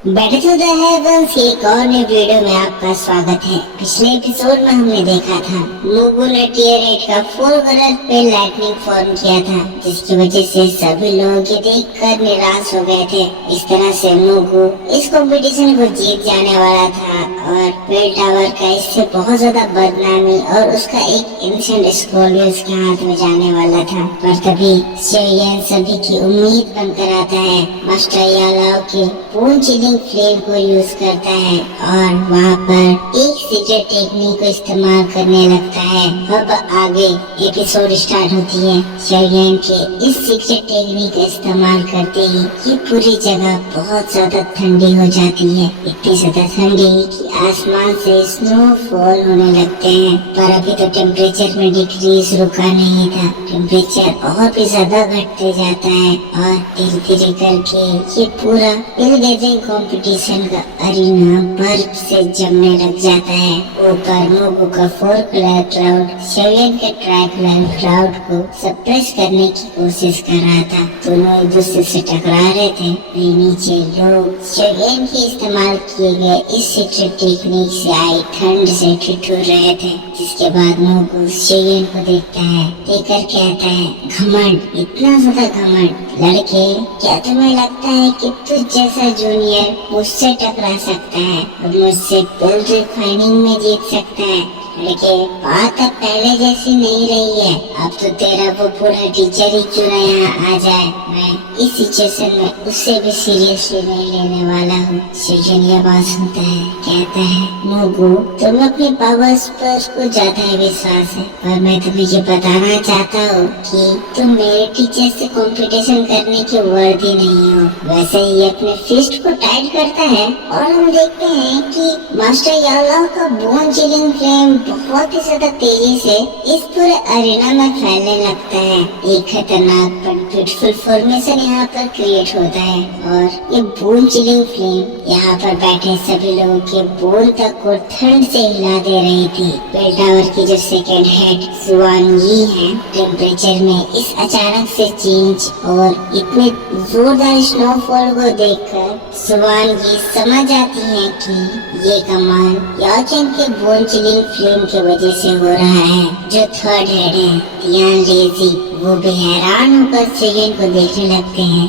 Battle to the heavens की एक और नई वीडियो में आपका स्वागत है। पिछले एपिसोड में हमने देखा था मुगु ने टियर 8 का फुल कलर पे लाइटनिंग फॉर्म किया था, जिसकी वजह से सभी लोग ये देखकर निराश हो गए थे। इस तरह से मुगु इस कंपटीशन को जीत जाने वाला था और बेल टावर का इससे बहुत ज्यादा बदनामी और उसका एक एंशिएंट स्क्रॉल भी उसके हाथ में जाने वाला था। पर तभी शेयन सभी की उम्मीद बनकर आता है। मास्टर यालाओ के पूर्ण चिलिंग फ्लेम को यूज करता है और वहाँ पर एक सीक्रेट टेक्निक को इस्तेमाल करने लगता है। अब आगे एपिसोड स्टार्ट होती है। शेयन के इस सीक्रेट टेक्निक का इस्तेमाल करते ही ये पूरी जगह बहुत ज्यादा ठंडी हो जाती है, इतनी ज्यादा ठंडी कि आसमान से स्नोफॉल होने लगते हैं। पर अभी तो टेम्परेचर में डिक्रीज रुका नहीं था, टेम्परेचर और भी ज्यादा घटते जाता है और धीरे धीरे करके ये पूरा पिलगेजिंग कंपटीशन का अरीना बर्फ से जमने लग जाता है। ऊपर मुगु का 4 कलर क्लाउड शेयन के ट्राई कलर क्लाउड को सप्रेस करने की कोशिश कर रहा था। दोनों एक दूसरे से टकरा रहे थे। नीचे लोग शेयन के इस्तेमाल किए गए इस सीक्रेट टेक्निक से आई ठंड से ठिठुर रहे थे। जिसके बाद मुगु शेयन को देखता है, देखकर कहता है, घमंड, इतना ज्यादा घमंड। लड़के, क्या तुम्हें लगता है कि तुझ जैसा जूनियर मुझसे टकरा सकता है और मुझसे बिल्ड रिफाइनिंग में जीत सकता है? लड़के, बात अब पहले जैसी नहीं रही है। अब तो तेरा वो पूरा टीचर ही क्यों ना यहाँ आ जाए। मैं इस सिचुएशन में उससे भी सीरियसली नहीं लेने वाला हूँ। शेयन ये बात सुनता है, कहता है, मुगु, तुम अपने पावर्स पर कुछ ज्यादा ही विश्वास है, पर मैं तुम्हें ये बताना चाहता हूँ कि तुम मेरे टीचर से कंपटीशन करने के वर्दी नहीं हो। वैसे ही अपने फिस्ट को टाइट करता है और हम देखते हैं कि मास्टर यालाओ का बोन चिलिंग फ्लेम बहुत ही ज्यादा तेजी से इस पूरे अरेना में फैलने लगता है। एक खतरनाक पर ब्यूटीफुल फॉर्मेशन यहाँ पर क्रिएट होता है और ये बोन चिलिंग फ्लेम यहाँ पर बैठे सभी लोगों के बोन तक को ठंड से हिला दे रही थी। बेल टावर की जो सेकेंड हेड सुआन यी है, टेम्परेचर में इस अचानक से चेंज और इतने जोरदार स्नोफॉल को देखकर सुआन यी समझ जाती है कि ये कमाल याओ चेन के बोन चिलिंग फ्लेम की वजह से हो रहा है। जो थर्ड हेड है, तियान लेजी, वो भी हैरान होकर शेयन को देखने लगते हैं।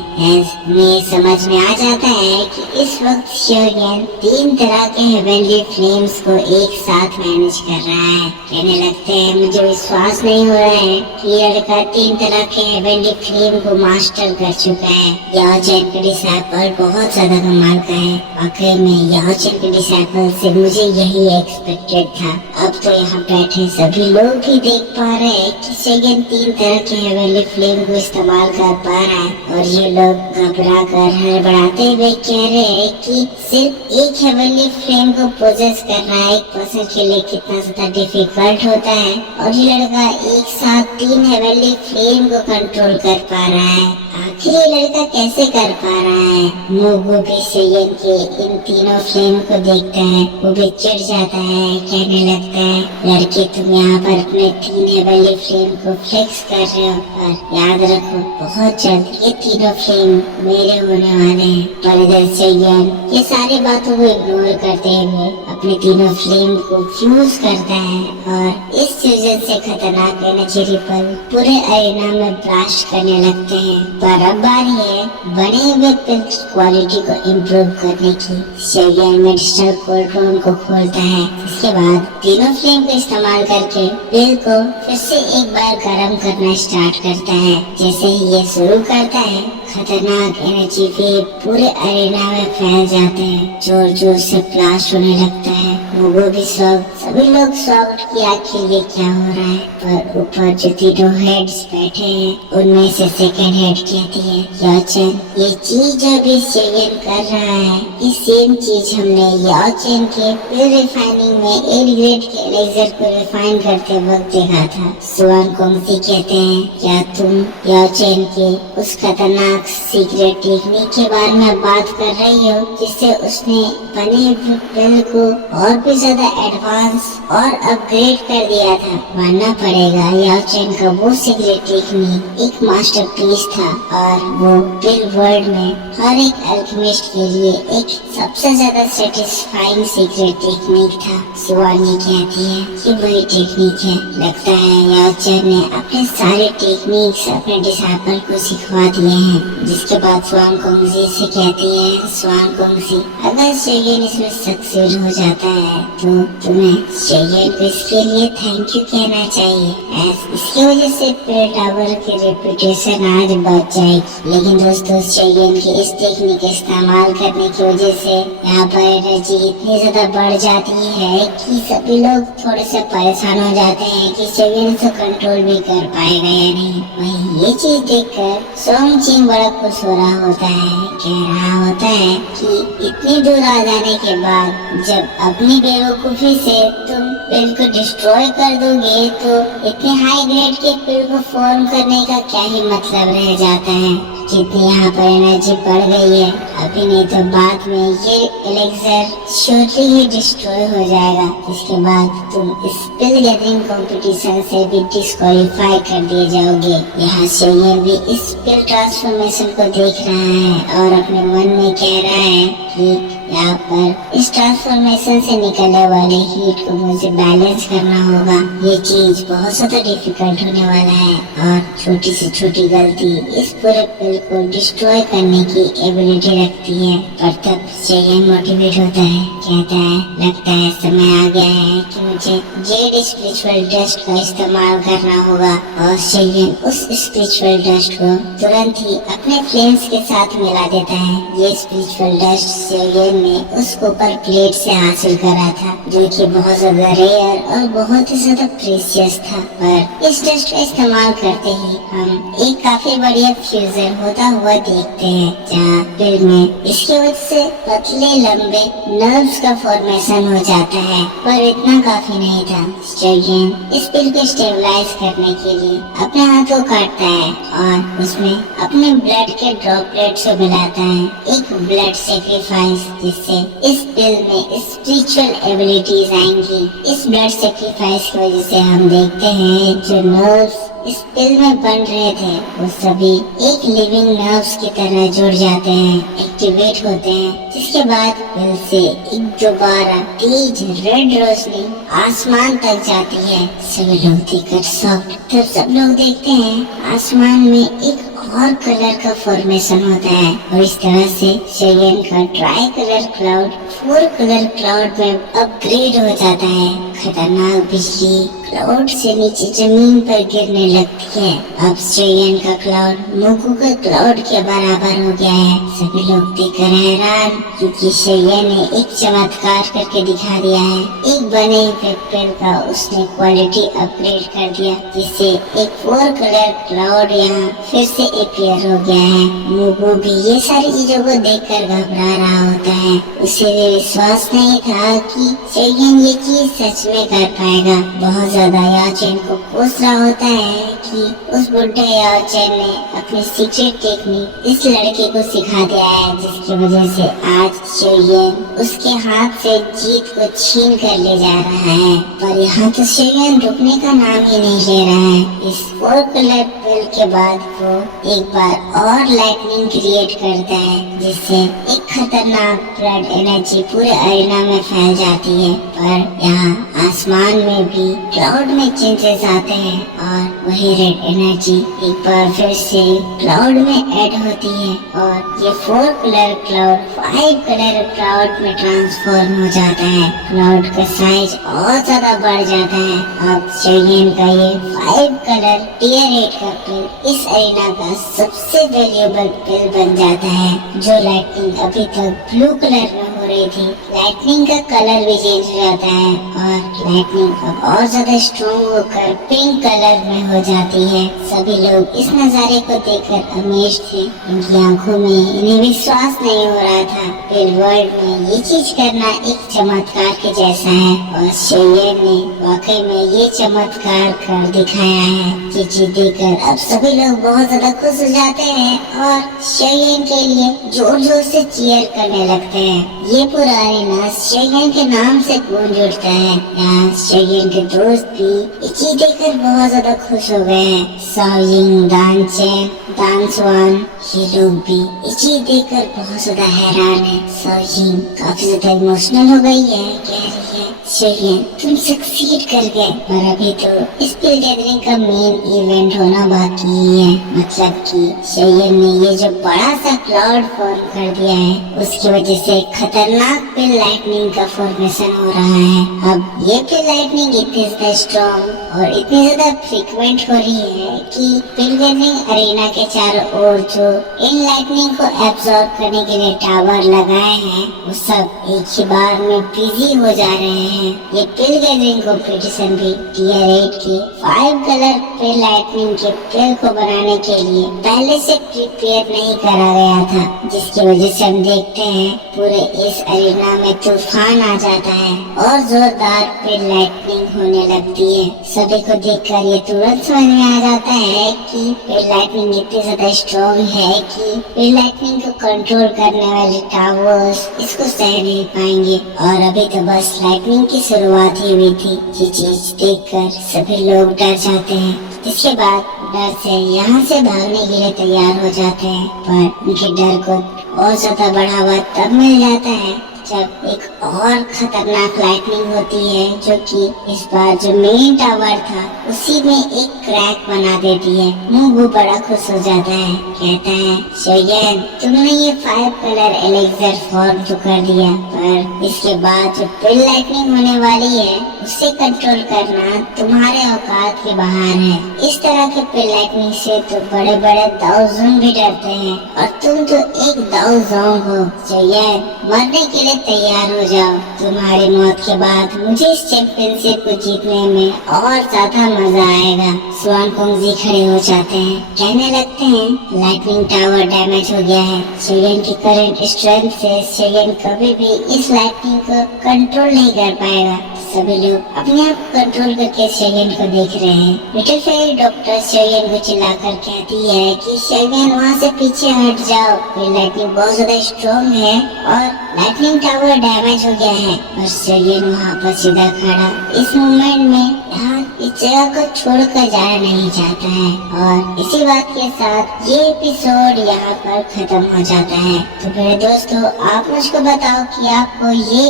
उन्हें समझ में आ जाता है कि इस वक्त शेयन 3 तरह के हेवनली फ्लेम्स को एक साथ मैनेज कर रहा है। कहने लगते हैं, मुझे विश्वास नहीं हो रहा है कि ये लड़का 3 तरह के हेवनली फ्लेम को मास्टर कर चुका है। याओ चेन के डिसाइपल बहुत ज्यादा कमाल का है। वाकई में याओ चेन के डिसाइपल से मुझे यही एक्सपेक्टेड था। अब तो यहाँ बैठे सभी लोग भी देख पा रहे हैं कि शेयन 3 तरह के हेवनली फ्लेम को इस्तेमाल कर पा रहा है और ये लोग घबरा कर हड़बड़ाते हुए कह रहे हैं कि सिर्फ एक हेवनली फ्लेम को पोजेस करना एक पर्सन के लिए कितना ज्यादा डिफिकल्ट होता है और ये लड़का एक साथ 3 हेवनली फ्लेम को कंट्रोल कर पा रहा है। आखिर ये लड़का कैसे कर पा रहा है? मुगु भी शेयन के इन तीनों फ्लेम को देखता है, वो भी चिढ़ जाता है, कहने लगता है, लड़के, तुम यहाँ पर अपने 3 हेवनली फ्लेम को फ्लेक्स कर रहे हो, पर याद रखो बहुत जल्द ये तीनों फ्लेम मेरे होने वाले हैं। पर इधर शेयन ये सारी बातों को इग्नोर करते हुए अपने तीनों फ्लेम को फ्यूज करता है और इस फ्यूजन से खतरनाक एनर्जी रिपल पूरे अरेना में ब्लास्ट करने लगते हैं। पर अब बारी है बने हुए पिल की क्वालिटी को इम्प्रूव करने की। शेयन मेडिसिनल कोल्ड रूम को खोलता है। इसके बाद तीनों फ्लेम का इस्तेमाल करके पिल को फिर से एक बार गर्म करना स्टार्ट करता है। जैसे ही ये शुरू करता है, खतरनाक एनर्जी वेव पूरे अरेना में फैल जाते हैं, जोर जोर से ब्लास्ट होने लगता है। मुगु भी सभी लोग शॉक्ड कि आखिर ये क्या हो रहा है। पर ऊपर जो तीनों हेड्स बैठे हैं उनमें से सेकेंड हेड कहती है, याओ चेन, ये चीज अभी शेयन कर रहा है, ये सेम चीज हमने याओ चेन के पिल रिफाइनिंग में 8 ग्रेड के लेजर को रिफाइन करते वक्त देखा था। सुआन कोंगसी कहते हैं, क्या तुम याओ चेन के उस खतरनाक सीक्रेट टेक्निक के बारे में बात कर रही हो जिससे उसने बने पिल को और भी काफी ज्यादा एडवांस और अपग्रेड कर दिया था। मानना पड़ेगा याओ चेन का वो सीक्रेट टेक्निक एक मास्टरपीस था और वो बिल वर्ल्ड में हर एक अल्केमिस्ट के लिए एक सबसे ज्यादा सेटिस्फाइंग सीक्रेट टेक्निक था। शिवानी कहती है कि वही टेक्निक है। लगता है याओ चेन ने अपने सारे टेक्निक्स अपने डिसाइपल को सिखवा दिए हैं। जिसके बाद स्वान कुंगजी से कहती है, स्वान कुंगजी अगर शेयन इसमें सक्सेस हो जाता है तो तुम्हें शेयन को इसके लिए थैंक यू कहना चाहिए। इसकी वजह से पेड़ टावर की रेपुटेशन आज बच जाएगी। लेकिन दोस्तों शेयन की इस टेक्निक का इस्तेमाल करने की वजह से यहाँ पर एनर्जी इतनी ज्यादा बढ़ जाती है कि सभी लोग थोड़े से परेशान हो जाते हैं कि शेयन से कंट्रोल भी कर पाएगा या नहीं। वहीं ये चीज देखकर सोंग चिंग बड़ा खुश हो रहा होता है, कह रहा होता है कि इतनी दूर आ जाने के बाद जब अपनी बेवकूफी से तुम पेड़ को डिस्ट्रॉय कर दोगे तो इतने हाई ग्रेड के पेड़ को फॉर्म करने का क्या ही मतलब रह जाता है। जितनी यहाँ पर एनर्जी बढ़ गई है अभी नहीं तो बाद में ये एलेक्सर श्योरली ही डिस्ट्रॉय हो जाएगा। इसके बाद तुम स्पिल गैदरिंग कंपटीशन से भी डिस्क्वालीफाई कर दिए जाओगे। यहाँ से ये भी इस स्पिल ट्रांसफॉर्मेशन को देख रहा है और अपने मन में कह रहा है कि यहाँ पर इस ट्रांसफॉर्मेशन से निकलने वाले हीट को मुझे बैलेंस करना होगा। ये चीज बहुत ज्यादा डिफिकल्ट होने वाला है और छोटी से छोटी गलती इस पूरे पिल को डिस्ट्रॉय करने की एबिलिटी रखती है। पर तब शेयन मोटिवेट होता है, कहता है लगता है समय आ गया है कि मुझे जेड स्पिरिचुअल डस्ट का इस्तेमाल करना होगा। और शेयन उस स्पिरिचुअल डस्ट को तुरंत ही अपने फ्लेम्स के साथ मिला देता है। ये स्पिरिचुअल डस्ट शेयन ने उस कॉपर प्लेट से हासिल करा था जो कि बहुत ज्यादा रेयर और बहुत ही ज्यादा प्रीशियस था। पर इस डस्ट का इस्तेमाल करते ही हम एक काफी बढ़िया फ्यूजन होता हुआ देखते हैं जहाँ पिल में इसकी वजह से पतले लंबे नर्व्स का फॉर्मेशन हो जाता है। पर इतना काफी नहीं था। शेयन इस पिल को स्टेबलाइज करने के लिए अपने हाथों काटता है और उसमें अपने ब्लड के ड्रॉपलेट्स को मिलाता है, एक ब्लड सेक्रीफाइस, जिससे इस पिल में स्पिरिचुअल एबिलिटीज आएंगी। इस ब्लड सेक्रीफाइस की वजह से हम देखते हैं जो नर्व्स इस पिल में बन रहे थे वो सभी एक लिविंग नर्व्स की तरह जुड़ जाते हैं, एक्टिवेट होते हैं। जिसके बाद पिल से एक दोबारा तेज रेड रोशनी आसमान तक जाती है। सभी लोग देखकर शॉक्ड। तब सब लोग देखते हैं आसमान में एक और कलर का फॉर्मेशन होता है और इस तरह से शेयन का try colour cloud 4 colour cloud में अपग्रेड हो जाता है। खतरनाक बिजली क्लाउड से नीचे जमीन पर गिरने लगती है। अब शेयन का क्लाउड मुगु के क्लाउड के बराबर हो गया है। सभी लोग देखकर हैरान क्योंकि शेयन ने एक चमत्कार करके दिखा दिया है। एक बने हुए पेड़ का उसने क्वालिटी अपग्रेड कर दिया जिससे एक 4 कलर क्लाउड यहाँ फिर से अपीयर हो गया है। मुगु भी ये सारी चीजों को देखकर घबरा रहा होता है। उसे भी विश्वास नहीं था कि शेयन ये चीज सच में कर पाएगा। बहुत ज्यादा याओ चेन को कोस रहा होता है कि उस बुढ़े याओ चेन ने अपनी सीक्रेट टेक्निक इस लड़के को सिखा दिया है जिसकी वजह से आज शेयन उसके हाथ से जीत को छीन कर ले जा रहा है। पर यहाँ तो शेयन रुकने का नाम ही नहीं ले रहा है। इस 4 कलर पिल के बाद वो एक बार और लाइटनिंग क्रिएट करता है जिससे एक खतरनाक ब्लड एनर्जी पूरे अरेना में फैल जाती है। पर यहाँ आसमान में भी क्लाउड में चेंजेस आते हैं और वही रेड एनर्जी एक बार फिर से क्लाउड में ऐड होती है और ये 4 कलर क्लाउड 5 कलर क्लाउड में ट्रांसफॉर्म हो जाता है। क्लाउड का साइज और ज्यादा बढ़ जाता है। अब शेयन का ये 5 कलर टियर 8 का पिल इस अरेना का सबसे वैल्यूएबल पिल बन जाता है। जो लाइटनिंग अभी तक ब्लू कलर में हो रही थी, लाइटनिंग का कलर भी चेंज हो जाता है और लाइटनिंग अब और ज्यादा स्ट्रॉन्ग होकर पिंक कलर में हो जाती है। सभी लोग इस नजारे को देखकर अमेज थे। उनकी आंखों में इन्हें विश्वास नहीं हो रहा था। पिल वर्ल्ड में ये चीज करना एक चमत्कार के जैसा है और शेयन ने वाकई में ये चमत्कार कर दिखाया है। ये चीज देखकर अब सभी लोग बहुत ज्यादा खुश हो जाते हैं और शेयन के लिए जोर जोर से चीयर करने लगते हैं। ये पूरा अरेना शेयन के नाम से गूंज उठता है। यहाँ शेयन के दोस्त भी इची देखकर बहुत ज्यादा खुश हो गए हैं। साओयिंग, दानचेन, दानसवान, ये लोग भी इची देखकर बहुत ज्यादा हैरान है। साओयिंग काफी ज्यादा इमोशनल हो गई है, कह रही है शेयन तुम सक्सीड कर गए, पर अभी तो इस पिल गैदरिंग का मेन इवेंट होना बाकी है। मतलब कि शेयन ने ये जो बड़ा सा क्लाउड फॉर्म कर दिया है उसकी वजह से खतरनाक पिल लाइटनिंग का फॉर्मेशन हो रहा है। अब ये पिल लाइटनिंग इतनी ज्यादा स्ट्रॉन्ग और इतनी ज्यादा फ्रीक्वेंट हो रही है कि पिल गैदरिंग अरेना के चारों ओर जो इन लाइटनिंग को एब्जॉर्ब करने के लिए टावर लगाए हैं वो सब एक ही बार में बिजी हो जा रहे हैं। ये पिल गैदरिंग कॉम्पिटिशन भी टियर 8 के 5 कलर पिल लाइटनिंग के पिल को बनाने के लिए पहले से प्रिपेयर नहीं करा गया था, जिसकी वजह से हम देखते हैं पूरे इस अरेना में तूफान आ जाता है और जोरदार पिल लाइटनिंग होने लगती है। सभी को देखकर ये तुरंत समझ में आ जाता है कि पिल लाइटनिंग इतनी ज्यादा स्ट्रॉन्ग है कि पिल लाइटनिंग को कंट्रोल करने वाले टावर्स इसको सह नहीं पाएंगे। और अभी तो बस लाइटनिंग की शुरुआत ही हुई थी। ये चीज देखकर सभी लोग डर जाते हैं। इसके बाद डर से यहाँ से भागने के लिए तैयार हो जाते हैं, पर उनके डर को और ज्यादा बढ़ावा तब मिल जाता है जब एक और खतरनाक लाइटनिंग होती है जो कि इस बार जो मेन टावर था उसी में एक क्रैक बना देती है। मुगु बड़ा खुश हो जाता है, कहता है शेयन तुमने ये 5 कलर एलेक्सर फॉर्म तो कर दिया, पर इसके बाद जो पिल लाइटनिंग होने वाली है उसे कंट्रोल करना तुम्हारे औकात के बाहर है। इस तरह के पिल लाइटनिंग से तो बड़े बड़े दाओजोंग भी डरते हैं और तुम तो एक दाओजोंग हो। शेयन मरने के लिए तैयार हो जाओ, तुम्हारी मौत के बाद मुझे इस चैंपियनशिप को जीतने में और ज्यादा मजा आएगा। स्वान कुंग जी खड़े हो जाते हैं, कहने लगते हैं लाइटनिंग टावर डैमेज हो गया है। शेयन की करंट स्ट्रेंथ से शेयन कभी भी इस लाइटनिंग को कंट्रोल नहीं कर पाएगा। सभी लोग अपने आप कंट्रोल करके शेयन को देख रहे हैं। लिटिल फेरी डॉक्टर शेयन को चिल्लाकर कहती है कि शेयन वहाँ से पीछे हट जाओ, ये लाइटनिंग बहुत ज्यादा स्ट्रॉन्ग है और लाइटनिंग टावर डैमेज हो गया है। और शेयन वहाँ पर सीधा खड़ा इस मोमेंट में यहाँ इस जगह को छोड़कर जाना नहीं चाहता है। और इसी बात के साथ ये एपिसोड यहाँ पर खत्म हो जाता है। तो मेरे दोस्तों आप मुझको बताओ कि आपको ये